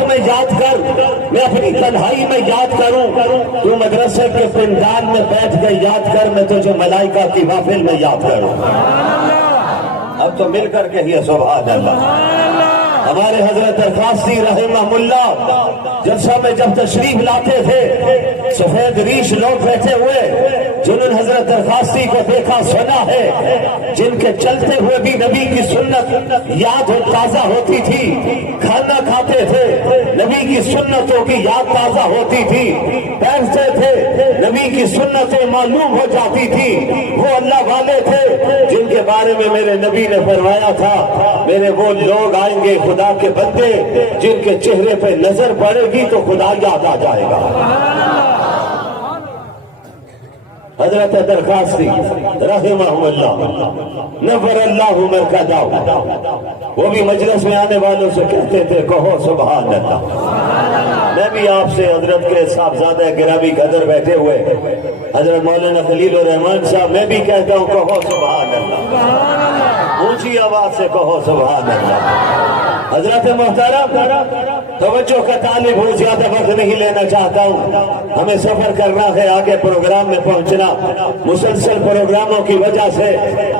خلوت میں یاد کر، میں اپنی تنہائی میں یاد کروں، تو مدرسے کے پنڈال میں بیٹھ کے یاد کر، میں تجھے ملائکہ کی محفل میں یاد کروں۔ اب تو مل کر کے ہی سبحان اللہ۔ ہمارے حضرت درخواستی رحمہ اللہ جلسہ میں جب تشریف لاتے تھے، سفید ریش لوگ بیٹھے ہوئے جنہوں نے حضرت درخواستی کو دیکھا سنا ہے، جن کے چلتے ہوئے بھی نبی کی سنت یاد تازہ ہوتی تھی، کھانا کھاتے تھے نبی کی سنتوں کی یاد تازہ ہوتی تھی، بیٹھتے تھے نبی کی سنتیں معلوم ہو جاتی تھی، وہ اللہ والے تھے جن کے بارے میں میرے نبی نے فرمایا تھا، میرے وہ لوگ آئیں گے خدا کے بندے جن کے چہرے پہ نظر پڑے گی تو خدا یاد آ جائے گا۔ حضرت درخواستی رحمہ اللہ نور اللہ مرکزہ، وہ بھی مجلس میں آنے والوں سے کہتے تھے کہو سبحان اللہ۔ میں بھی آپ سے حضرت کے صاحبزادہ گرامی قدر بیٹھے ہوئے حضرت مولانا خلیل الرحمان صاحب، میں بھی کہتا ہوں کہو سبحان اللہ، اونچی آواز سے کہو سبحان اللہ۔ حضرت محترم توجہ کا طالب ہوں، زیادہ وقت نہیں لینا چاہتا ہوں، ہمیں سفر کرنا ہے، آگے پروگرام میں پہنچنا، مسلسل پروگراموں کی وجہ سے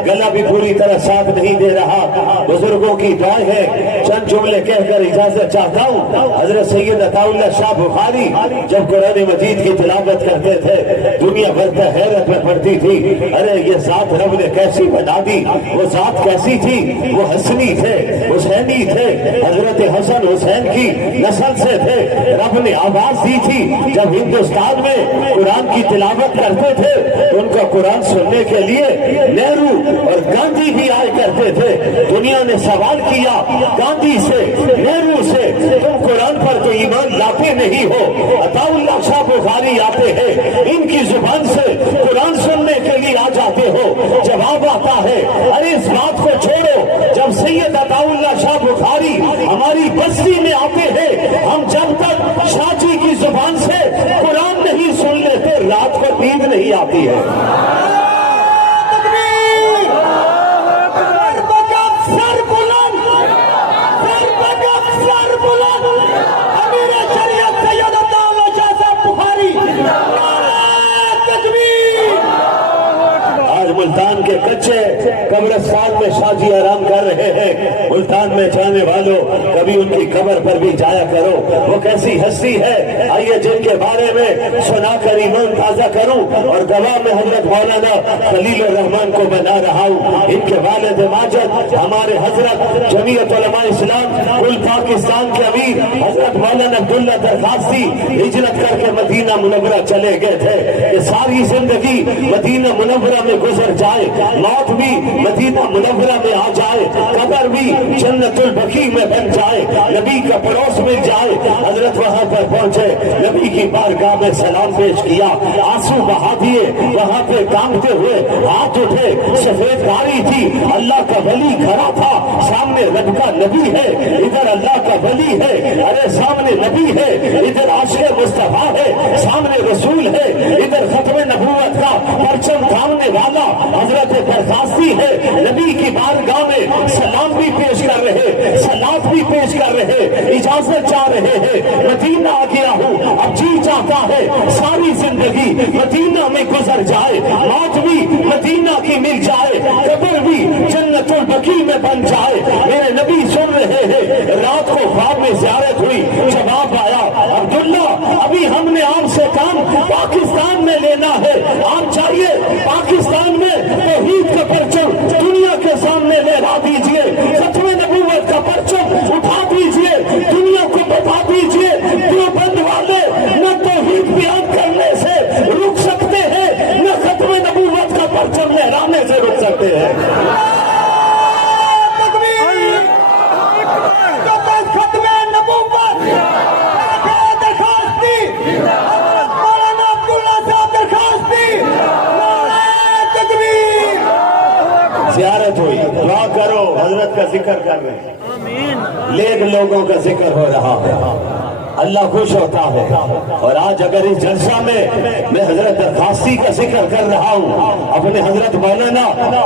گلا بھی پوری طرح ساتھ نہیں دے رہا، بزرگوں کی دعائیں ہیں، چند جملے کہہ کر اجازت چاہتا ہوں۔ حضرت سید عطا اللہ شاہ بخاری جب قرآن مجید کی تلاوت کرتے تھے دنیا بھر کا حیرت میں پڑتی تھی، ارے یہ ذات رب نے کیسی بنا دی، وہ ذات کیسی تھی، وہ حسنی تھے، حسینی تھے، حضرت حسن حسین کی نسل سے تھے، رب نے آواز دی تھی، جب ہندوستان میں قرآن کی تلاوت کرتے تھے تو ان کا قرآن سننے کے لیے نہرو اور گاندھی بھی آئے کرتے تھے۔ دنیا نے سوال کیا گاندھی سے، نہرو سے، تم قرآن پر تو ایمان لاتے نہیں ہو، عطا اللہ شاہ بخاری آتے ہیں، ان کی زبان سے قرآن سننے کے لیے آ جاتے ہو؟ جواب آتا ہے ارے اس بات کو چھوڑو، جب سید عطا اللہ شاہ بخاری ہماری بستی میں آتے ہیں، ہم جب تک شاہ جی کی زبان سے قرآن نہیں سن لیتے رات کو نیند نہیں آتی ہے۔ ملتان کے کچے قبرستان میں شاہ جی آرام کر رہے ہیں، ملتان میں جانے والوں کبھی ان کی قبر پر بھی جایا کرو، وہ کیسی ہستی ہے، آئیے جن کے بارے میں سنا کر ایمان تازہ کروں، اور گواہ میں حضرت مولانا خلیل الرحمان کو بنا رہا ہوں، ان کے والد ماجد ہمارے حضرت جمعیت علماء اسلام کل پاکستان کے امیر حضرت مولانا عبداللہ درخواستی ہجرت کر کے مدینہ منورہ چلے گئے تھے، کہ ساری زندگی مدینہ منورہ میں گزر جائے، موت بھی مدینہ منورہ میں آ جائے، قبر بھی جنت البقیع میں بن جائے، نبی کا پڑوس مل جائے۔ حضرت وہاں پر پہنچے، نبی کی بارگاہ میں سلام پیش کیا، آنسو بہا دیے، وہاں پہ کانپتے ہوئے ہاتھ اٹھے، سفید گاڑی تھی، اللہ کا ولی کھڑا تھا، سامنے رب کا نبی ہے، ادھر اللہ کا ولی ہے، ارے سامنے نبی ہے، ادھر عاشق مصطفیٰ ہے، سامنے رسول ہے، ادھر ختم نبوت کا پرچم تھامنے والا حضرت درخواستی ہے، نبی کی بارگاہ میں سلام بھی پیش کر رہے، سلام بھی پیش کر رہے، اجازت چاہ رہے ہیں، مدینہ آ گیا ہوں، اب جی چاہتا ہے ساری زندگی مدینہ میں گزر جائے، موت بھی مدینہ کی مل جائے، قبر بھی جنت البقیع میں بن جائے۔ میرے نبی سن رہے ہیں، رات کو خواب میں زیارت ہوئی، جواب آیا عبداللہ ابھی ہم نے آپ سے کام پاکستان میں لینا ہے، آپ چاہیے پاکستان میں توحید کا پرچم دنیا کے سامنے لہرا دیجئے، ختم نبوت کا پرچم اٹھا دیجئے، دنیا کو بتا دیجئے دیوبند والے نہ توحید بیان کرنے سے رک سکتے ہیں، نہ ختم نبوت کا پرچم لہرانے سے رک سکتے ہیں۔ زیارت ہوئی، دعا کرو، حضرت کا ذکر کر رہے ہیں، لیک لوگوں کا ذکر ہو رہا ہے، اللہ خوش ہوتا ہے. اور آج اگر اس جلسہ میں حضرت درخواستی کا ذکر کر رہا ہوں، اپنے حضرت مولانا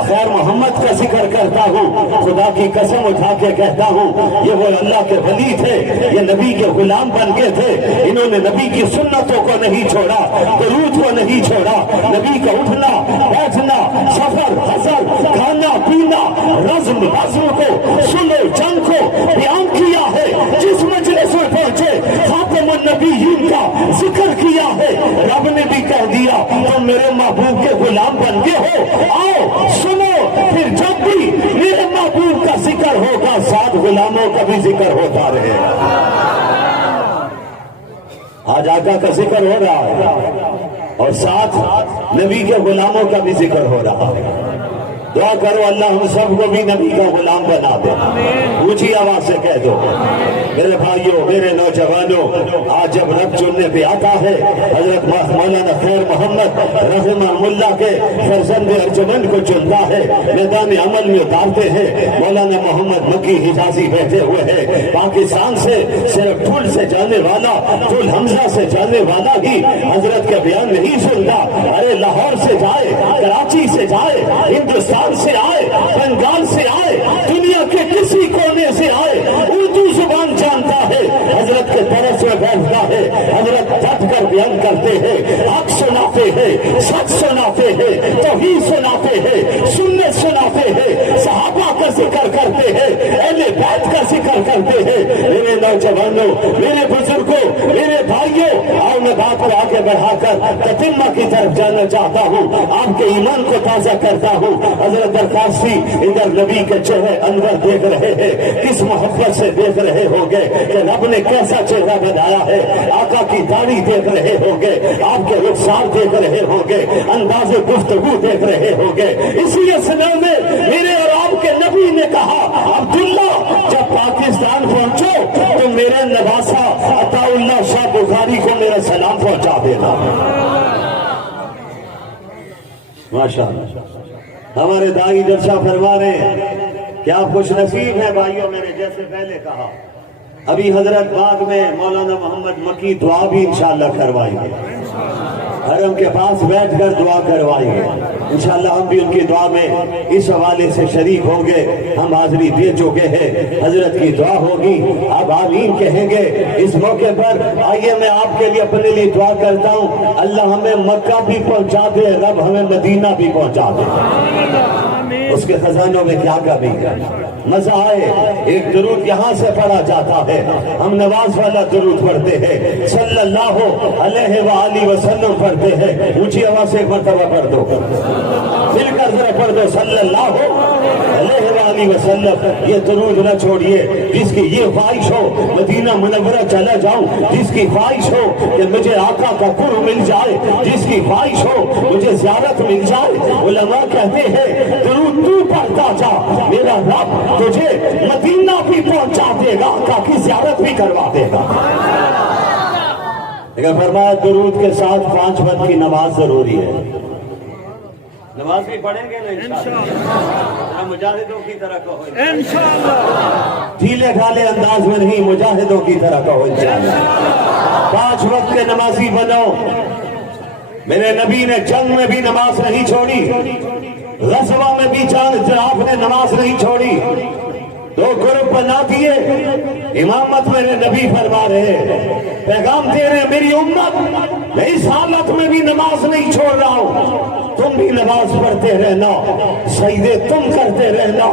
خیر محمد کا ذکر کرتا ہوں، خدا کی قسم اٹھا کے کہتا ہوں یہ وہ اللہ کے ولی تھے، یہ نبی کے غلام بن گئے تھے. انہوں نے نبی کی سنتوں کو نہیں چھوڑا، درود کو نہیں چھوڑا. نبی کا اٹھنا بیٹھنا، سفر حضر، کھانا پینا، رزم بزم کو، سنو جنگ کو بیان کیا ہے. جس مجلس میں پہنچے خاتم النبیین کا ذکر کیا ہے. رب نے بھی کہہ دیا تم میرے محبوب کے غلام بن گئے ہو، آؤ سنو. پھر جب بھی میرے محبوب کا ذکر ہوگا ساتھ غلاموں کا بھی ذکر ہوتا رہے گا. آج آقا کا ذکر ہو رہا ہے اور ساتھ نبی کے غلاموں کا بھی ذکر ہو رہا ہے. دعا کرو اللہ ہم سب کو بھی نبی کا غلام بنا دے. اونچی آواز سے کہہ دو میرے بھائیوں، میرے نوجوانوں، آج جب رب چننے پہ آتا ہے حضرت مولانا خیر محمد رحمہ اللہ کے فرزند ارجمند کو چنتا ہے، میدان عمل میں اتارتے ہیں. مولانا محمد مکی حجازی بیٹھے ہوئے ہیں. پاکستان سے صرف ٹھول سے جانے والا، ٹھول حمزہ سے جانے والا ہی حضرت کا بیان نہیں سنتا. ارے لاہور سے جائے، کراچی سے جائے، ہندوستان سے آئے، بنگال سے آئے، دنیا کے کسی کونے سے آئے، اردو زبان جانتا ہے، حضرت کے درس میں بیٹھتا ہے. حضرت ڈٹ کر بیان کرتے ہیں، حق سناتے ہیں، سچ سناتے ہیں، توحید سناتے ہیں، سنت سناتے ہیں، صحابہ کا ذکر کرتے ہیں، اہل بیت کا ذکر کرتے ہیں. میرے نوجوانوں، میرے بزرگوں، میرے بھائیوں، آؤ میں بات کو آگے بڑھا کر تتمہ کی طرف جانا چاہتا ہوں. آپ کے ایمان کو تازہ کرتا ہوں. حضرت درخواستی ادھر نبی کے چہرے انور دیکھ رہے ہیں، کس محبت سے دیکھ رہے ہوں گے کہ رب نے کیسا چہرہ بنایا ہے. آقا کی داڑھی دیکھ رہے ہوں گے، آپ کے رخسار دیکھ رہے ہوں گے، انداز گفتگو دیکھ رہے ہوں گے. اسی اسنا میں میرے اور آپ کے نبی نے کہا عبداللہ جب پاکستان پہنچو تو میرے نواسا عطا اللہ شاہ بخاری کو میرا سلام پہنچا دینا. ماشاءاللہ ہمارے دائی جلسہ فرما رہے ہیں. کیا خوش نصیب ہے بھائیوں. میں نے جیسے پہلے کہا ابھی حضرت بعد میں مولانا محمد مکی دعا بھی انشاءاللہ کروائیں گے، حرم کے پاس بیٹھ کر دعا کروائیں گے انشاءاللہ. ہم بھی ان کی دعا میں اس حوالے سے شریک ہوں گے. ہم حاضری دے چکے ہیں، حضرت کی دعا ہوگی، آپ آمین کہیں گے. اس موقع پر آئیے میں آپ کے لیے اپنے لیے دعا کرتا ہوں، اللہ ہمیں مکہ بھی پہنچا دے، رب ہمیں مدینہ بھی پہنچا دے. اس کے خزانوں میں کیا کمی ہے. مزہ آئے. ایک درود یہاں سے پڑھا جاتا ہے، ہم نواز والا درود پڑھتے ہیں، صلی اللہ علیہ وآلہ وسلم پڑھتے ہیں. اونچی آواز سے ایک مرتبہ پڑھ دو، مل کر ذرا پڑھ دو صلی اللہ علیہ وآلہ وسلم. یہ درود نہ چھوڑیے. جس کی یہ خواہش ہو مدینہ منورہ چلا جاؤں، جس کی خواہش ہو کہ مجھے آقا کا قرب مل جائے، جس کی خواہش ہو مجھے زیارت مل جائے، علماء کہتے ہیں درود تو پڑھتا جا، میرا رب تجھے مدینہ بھی پہنچا دے گا، آقا کی زیارت بھی کروا دے گا. لیکن فرمایا درود کے ساتھ 5 وقت کی نماز ضروری ہے. نماز بھی پڑھیں گے نا انشاءاللہ. مجاہدوں کی طرح کہو انشاءاللہ، ڈھیلے ڈھالے انداز میں نہیں، مجاہدوں کی طرح کہو انشاءاللہ. 5 وقت کے نمازی بنو. میرے نبی نے جنگ میں بھی نماز نہیں چھوڑی، غزوہ میں بھی آپ نے نماز نہیں چھوڑی. 2 گروپ بنا دیے. امامت میرے نبی فرما رہے، پیغام دے رہے میری امت میں اس حالت میں بھی نماز نہیں چھوڑ رہا ہوں، تم بھی نماز پڑھتے رہنا، سجدے تم کرتے رہنا.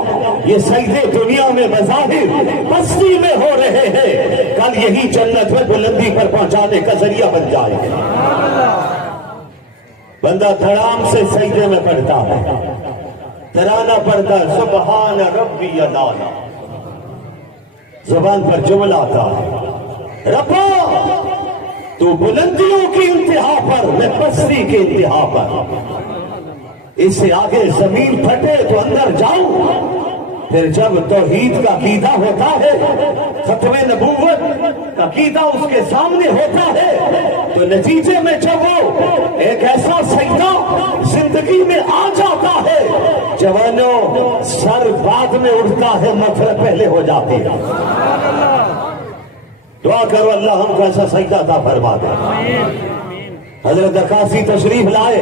یہ سجدے دنیا میں بظاہر بستی میں ہو رہے ہیں، کل یہی جنت میں بلندی پر پہنچانے کا ذریعہ بن جائے گا. بندہ دھڑام سے سجدے میں پڑھتا ہے، ترانہ پڑھتا ہے سبحان ربی الاعلی، زبان پر جملہ آتا ہے ربا تو بلندیوں کی انتہا پر، میں پستی کی انتہا پر. اس سے آگے زمین پھٹے تو اندر جاؤں. پھر جب توحید کا عقیدہ ہوتا ہے، ختم نبوت کا عقیدہ اس کے سامنے ہوتا ہے، تو نتیجے میں جب وہ ایک ایسا سجدہ زندگی میں آ جاتا ہے، جوانوں سر بعد میں اٹھتا ہے، مطلب پہلے ہو جاتی ہے. دعا کرو اللہ ہم کو ایسا سجدہ عطا فرما دے۔ حضرت عکاسی تشریف لائے،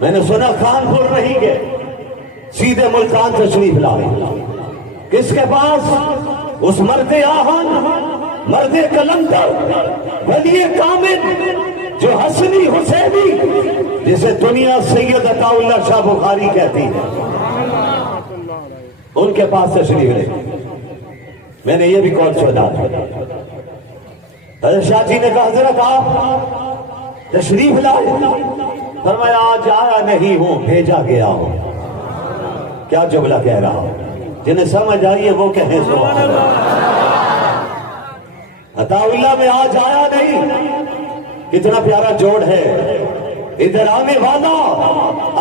میں نے سنا کانپور نہیں گئے، سیدھے ملتان تشریف لائے۔ کس کے پاس؟ اس مرد آہن، مرد کلندر، ولی کامل، جو حسنی حسینی، جسے دنیا سید عطا اللہ شاہ بخاری کہتی ہے، ان کے پاس تشریف لے۔ میں نے یہ بھی کون سنا تھا، حضرت شاہ جی نے کہا حضرت آپ تشریف لائے، فرمایا آج آیا نہیں ہوں بھیجا گیا ہوں۔ کیا جملہ کہہ رہا ہوں، جنہیں سمجھ آئیے وہ کہیں سبحان اللہ۔ عطا اللہ میں آج آیا نہیں، کتنا پیارا جوڑ ہے۔ ادھر آنے والا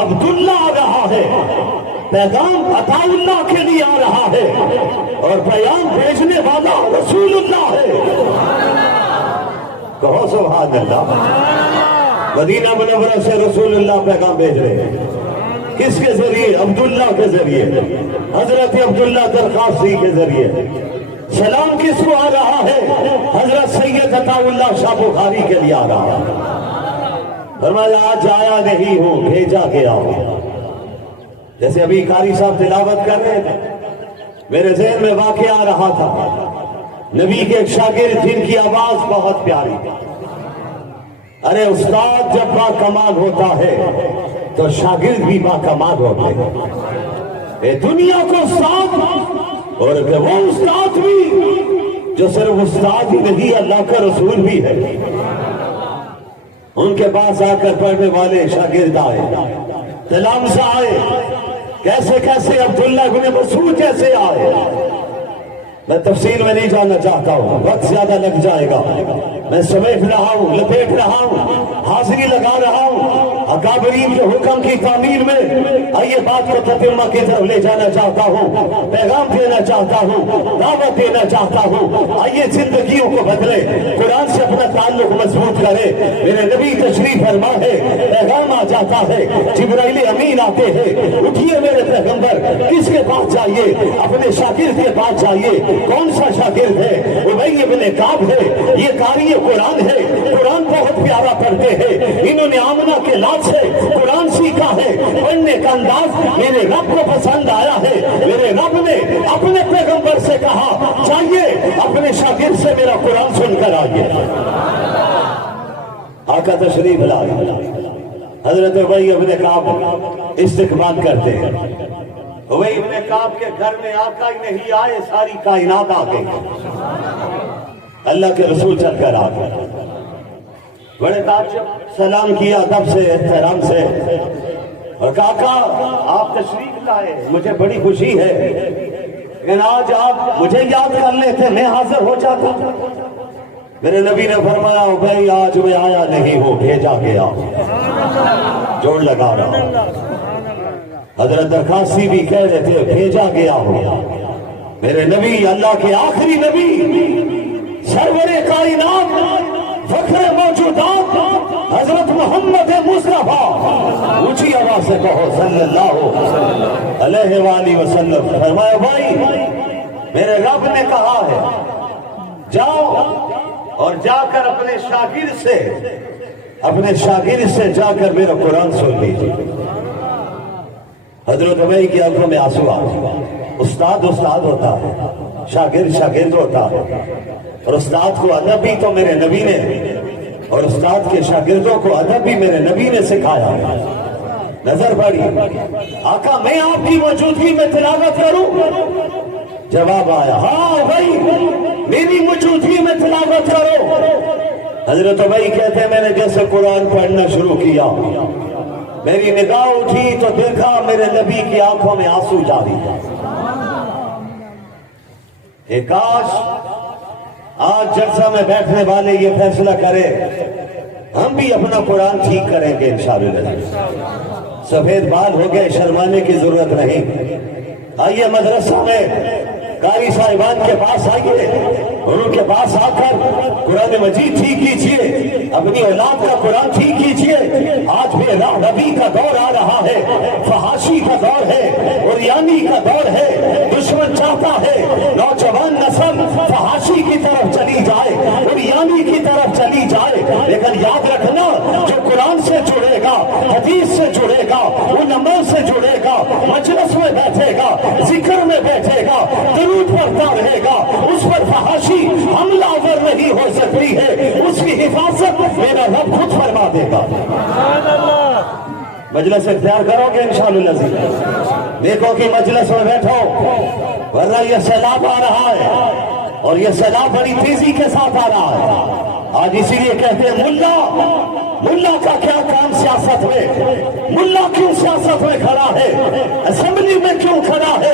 عبداللہ آ رہا ہے، پیغام عطا اللہ کے لیے آ رہا ہے، اور پیغام بھیجنے والا رسول اللہ ہے۔ کہو سبحان اللہ۔ مدینہ منورہ سے رسول اللہ پیغام بھیج رہے ہیں، کس کے ذریعے؟ عبداللہ کے ذریعے، حضرت عبداللہ درخواسی کے ذریعے۔ سلام کس کو آ رہا ہے؟ حضرت سید عطا اللہ شاہ بخاری کے لیے آ رہا ہے۔ فرمایا آج آیا نہیں ہوں بھیجا گیا ہوں۔ جیسے ابھی قاری صاحب تلاوت کر رہے تھے، میرے ذہن میں واقعہ آ رہا تھا، نبی کے ایک شاگرد جن کی آواز بہت پیاری تھی۔ ارے استاد جب با کمال ہوتا ہے تو شاگرد بھی با کمال ہوتے ہیں۔ اے دنیا کو استاد، اور وہ استاد بھی جو صرف استاد ہی نہیں اللہ کا رسول بھی ہے۔ ان کے پاس آ کر پڑھنے والے شاگرد آئے، تلامسہ آئے، کیسے کیسے عبداللہ بن مسعود جیسے آئے۔ میں تفصیل میں نہیں جانا چاہتا ہوں، وقت زیادہ لگ جائے گا۔ میں سمیٹ رہا ہوں، لپیٹ رہا ہوں، حاضری لگا رہا ہوں اکابرین کے حکم کی تعمیل میں۔ آئیے بات کو تتمہ کی طرف لے جانا چاہتا ہوں، پیغام دینا چاہتا ہوں، دعوت دینا چاہتا ہوں۔ آئیے زندگیوں کو بدلے، قرآن سے اپنا تعلق مضبوط کرے۔ میرے نبی تشریف فرما ہے، پیغام آ جاتا ہے، جبرائیل امین آتے ہیں، اٹھیے میرے پیغمبر، کس کے پاس جائیے؟ اپنے شاگرد کے پاس جائیے۔ کون سا شاگرد ہے؟ ابی بن کعب ہے، یہ قاری قرآن ہے، قرآن بہت پیارا پڑھتے ہیں، انہوں نے آمنہ کے لات سے قرآن سیکھا ہے، پڑھنے کا انداز میرے رب کو پسند آیا ہے۔ میرے رب نے اپنے پیغمبر سے کہا چاہیے اپنے شاگرد سے میرا قرآن سن کر آئیے۔ آقا تشریف لائے، حضرت ابی بن کعب استقبال کرتے ہیں۔ ابی بن کعب کے گھر میں آقا ہی نہیں آئے، ساری کائنات آ گئی، اللہ کے رسول چل کر آ گئے۔ بڑے تعجب، سلام کیا ادب سے، احترام سے، اور کہا آقا آپ تشریف لائے، مجھے بڑی خوشی ہے، لیکن آج آپ مجھے یاد کر لیتے میں حاضر ہو جاتا۔ میرے نبی نے فرمایا ابی آج میں آیا نہیں ہوں بھیجا گیا۔ جوڑ لگا رہا ہوں۔ حضرت درخواسی بھی کہہ رہے تھے بھیجا گیا ہوں۔ میرے نبی، اللہ کے آخری نبی، سرور کائنات، فخر موجودات، حضرت محمد مصطفیٰ، اونچی آواز سے کہو صلی اللہ علیہ وآلہ وسلم، فرمایا بھائی میرے رب نے کہا ہے جاؤ اور جا کر اپنے شاگرد سے جا کر میرا قرآن سن لیجیے۔ حضرت ابی کی آنکھوں میں آنسو آ گئے۔ استاد استاد ہوتا ہے، شاگرد شاگرد ہوتا ہے، اور استاد کو ادب بھی تو میرے نبی نے، اور استاد کے شاگردوں کو ادب بھی میرے نبی نے سکھایا ہے۔ نظر پڑی، آقا میں آپ کی موجودگی میں تلاوت کروں؟ جواب آیا ہاں بھائی میری موجودگی میں تلاوت کرو۔ حضرت ابی کہتے ہیں میں نے جیسے قرآن پڑھنا شروع کیا، میری نگاہ اٹھی تو دیکھا میرے نبی کی آنکھوں میں آنسو جاری ہے۔ اے کاش آج جلسہ میں بیٹھنے والے یہ فیصلہ کرے ہم بھی اپنا قرآن ٹھیک کریں گے انشاءاللہ۔ سفید بال ہو گئے، شرمانے کی ضرورت نہیں۔ آئیے مدرسہ میں قاری صاحبان کے پاس آئیے، ان کے پاس آ کر قرآن مجید ٹھیک کیجئے، اپنی اولاد کا قرآن ٹھیک کیجئے۔ آج بھی ربی کا دور آ رہا ہے، فحاشی کا دور ہے، عریانی کا دور ہے۔ دشمن چاہتا ہے نوجوان نسل فحاشی کی طرف چلی جائے۔ ویرانی کی طرف چلی جائے، لیکن یاد رکھنا جو قرآن سے جڑے گا، حدیث سے جڑے گا، علماء سے جڑے گا، مجلس میں بیٹھے گا، ذکر میں بیٹھے گا، درود پڑھتا رہے گا، اس پر فحاشی حملہ آور نہیں ہو سکتی ہے، اس کی حفاظت میرا رب خود فرما دے گا۔ مجلس اختیار کرو گے انشاءاللہ العزیز، دیکھو کہ مجلس میں بیٹھو، ورنہ یہ سیلاب آ رہا ہے، اور یہ سیلاب بڑی تیزی کے ساتھ آ رہا ہے۔ آج اسی لیے کہتے ہیں ملا کا کیا کام سیاست میں، ملا کیوں سیاست میں کھڑا ہے، اسمبلی میں کیوں کھڑا ہے؟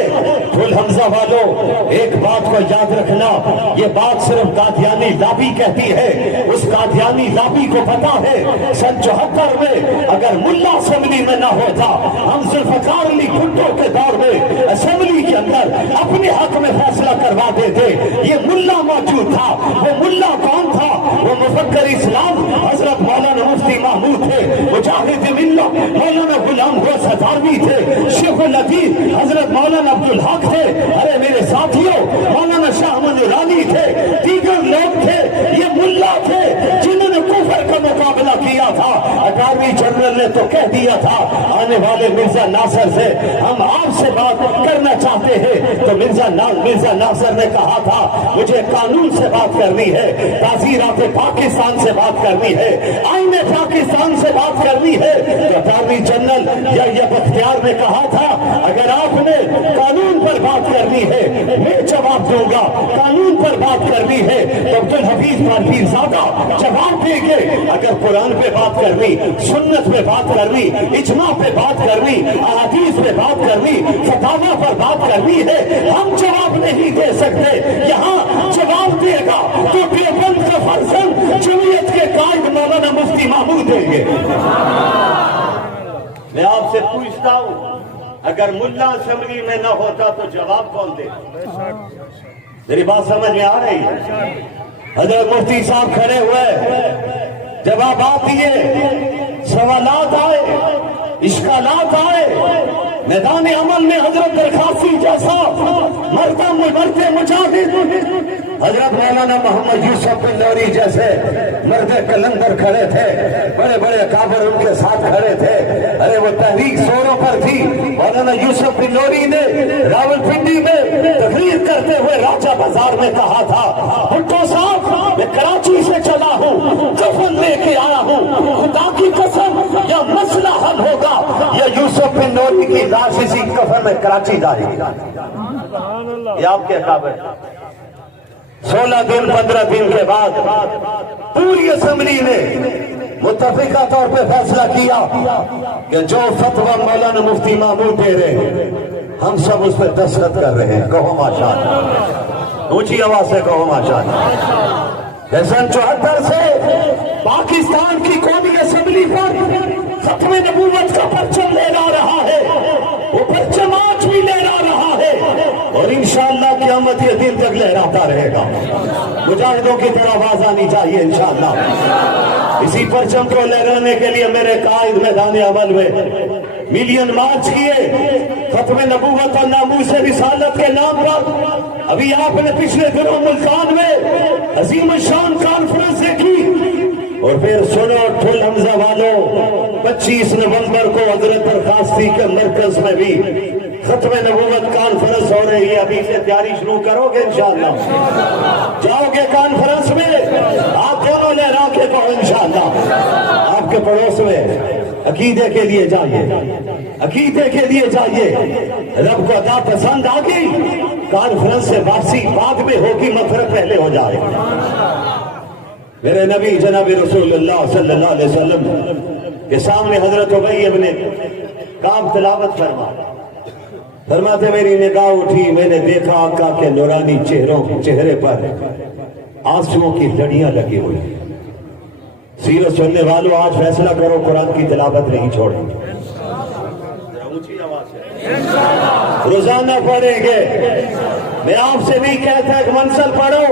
کل حمزہ والوں ایک بات کو یاد رکھنا، یہ بات صرف قادیانی لابی کہتی ہے، اس قادیانی لابی کو پتا ہے سن 74 میں اگر ملا اسمبلی میں نہ ہوتا، ہم ذوالفقار علی بھٹو کے دور میں اسمبلی کے اندر اپنے حق میں فیصلہ کروا دیتے۔ یہ ملا موجود تھا، وہ ملا کون تھا؟ وہ مفکر اسلام حضرت مولانا مفتی محمود تھے، مجاہد ملت مولانا غلام گوس ہزاروی تھے، شیخ الحدیث حضرت مولانا عبدالحق تھے، ارے میرے ساتھیوں مولانا شاہ منورانی تھے، دیگر لوگ تھے، یہ ملا تھے جنہوں نے کفر کا مقابلہ کیا تھا۔ اٹارنی جنرل نے تو کہہ دیا تھا آنے والے مرزا ناصر سے ہم آپ سے بات کرنا چاہتے ہیں، تو مرزا ناصر نے کہا تھا مجھے قانون سے بات کرنی ہے، تعزیرات پاکستان سے بات کرنی ہے، آئین پاکستان سے بات کرنی ہے۔ تو اٹارنی جنرل یا بختیار نے کہا تھا اگر آپ نے قانون پر بات کرنی ہے میں جواب دوں گا، قانون پر بات کرنی ہے تو عبدالحفیظ پیرزادہ جواب دیں گے، اگر قرآن پہ بات کرنی، سنت پہ بات کرنی، اجماع پہ بات کرنی، احادیث پہ بات کرنی، فتاوی پر بات کرنی ہے، ہم جواب نہیں دے سکتے۔ یہاں جواب دے گا تو دیوبند کا فرزند جمعیت کے قائد مولانا مفتی محمود دیں گے۔ میں آپ سے پوچھتا ہوں اگر ملا اسمبلی میں نہ ہوتا تو جواب کون دے؟ میری بات سمجھ میں آ رہی ہے؟ حضرت مفتی صاحب کھڑے ہوئے، جوابات دیے، سوالات آئے، اشکالات آئے، میدان عمل میں حضرت درخواسی جیسا مرتے مجاہد حضرت مولانا محمد یوسف بن نوری جیسے مرد کلندر کھڑے تھے، بڑے بڑے اکابر ان کے ساتھ کھڑے تھے، ارے وہ تحریک زوروں پر تھی۔ مولانا یوسف بن نوری نے راولپنڈی میں تقریر کرتے ہوئے راجہ بازار میں کہا تھا بھٹو صاحب میں کراچی سے چلا ہوں، کفن لے کے آیا ہوں، خدا کی قسم یا مسئلہ حل ہوگا یا یوسف بن نوری کی لاش اسی کفن میں کراچی جائے گی۔ یہ آپ کے اکابر 16 دن 15 دن کے بعد پوری اسمبلی نے متفقہ طور پہ فیصلہ کیا کہ جو فتویٰ مولانا مفتی محمود دے رہے ہیں ہم سب اس پہ دستخط کر رہے ہیں۔ کہو ماشاءاللہ، اونچی آواز سے کہو ماشاءاللہ۔ سن 74 سے پاکستان کی قومی اسمبلی پر ختم نبوت کا پرچم لہرا رہا ہے، وہ پرچم آج بھی لہرا رہا ہے اور انشاءاللہ قیامت کے دن تک لہراتا رہے گا۔ مجاہدوں کی طرح آواز آنی چاہیے انشاءاللہ۔ اسی پرچم کو لہرانے کے لیے میرے قائد میدان عمل میں ملین مارچ کیے، ختم نبوت اور ناموس رسالت کے نام پر۔ ابھی آپ نے پچھلے دنوں ملتان میں عظیم الشان کانفرنس کی، اور پھر سنو ٹھل حمزہ والوں 25 نومبر کو حضرت درخواستی کے مرکز میں بھی ختم نبوت کانفرنس ہو رہی ہے۔ ابھی سے تیاری شروع کرو گے انشاءاللہ؟ جاؤ گے کانفرنس میں؟ آپ دونوں لہرا کے کہو انشاءاللہ۔ آپ کے پڑوس میں عقیدے کے لیے جائیے، عقیدے کے لیے جائیے، رب کو عطا پسند آ گئی کانفرنس سے واپسی بعد میں ہوگی، مغفرت پہلے ہو جائے۔ میرے نبی جناب رسول اللہ صلی اللہ علیہ وسلم کے سامنے حضرت ابی ابن کعب تلاوت فرماتے میری نگاہ اٹھی، میں نے دیکھا آقا کے نورانی چہرے پر آنسوؤں کی لڑیاں لگی ہوئی۔ سیرت سننے والوں آج فیصلہ کرو، قرآن کی تلاوت نہیں چھوڑیں گے، روزانہ پڑھیں گے۔ میں آپ سے نہیں کہتا ایک منزل پڑھو،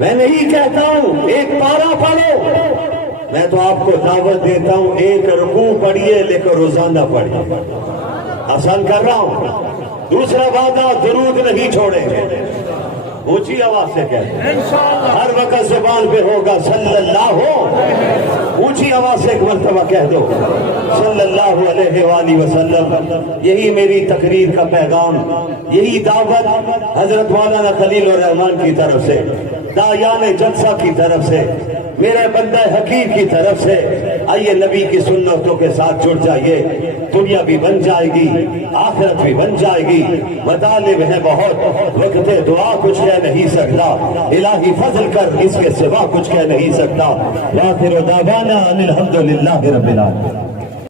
میں نہیں کہتا ہوں ایک پارہ پڑھو، میں تو آپ کو دعوت دیتا ہوں ایک رکوع پڑھیے لیکن روزانہ پڑھیے۔ آسان کر رہا ہوں۔ دوسرا وعدہ، درود نہیں چھوڑیں گے، اونچی آواز سے کہہ دو، ہر وقت زبان پہ ہوگا صلی اللہ ہو، اونچی آواز سے ایک مرتبہ کہہ دو صلی اللہ علیہ وآلہ وسلم۔ یہی میری تقریر کا پیغام، یہی دعوت حضرت مولانا خلیل الرحمان کی طرف سے، دایان جلسہ کی طرف سے، میرے بندہ حکیم کی طرف سے۔ آئیے نبی کی سنتوں کے ساتھ جڑ جائیے، دنیا بھی بن جائے گی، آخرت بھی بن جائے گی۔ مطالب ہے بہت، وقت دعا کچھ کہہ نہیں سکتا، الہی فضل کر اس کے سوا کچھ کہہ نہیں سکتا۔ وآخر دعوانا ان الحمد للہ رب العالمین۔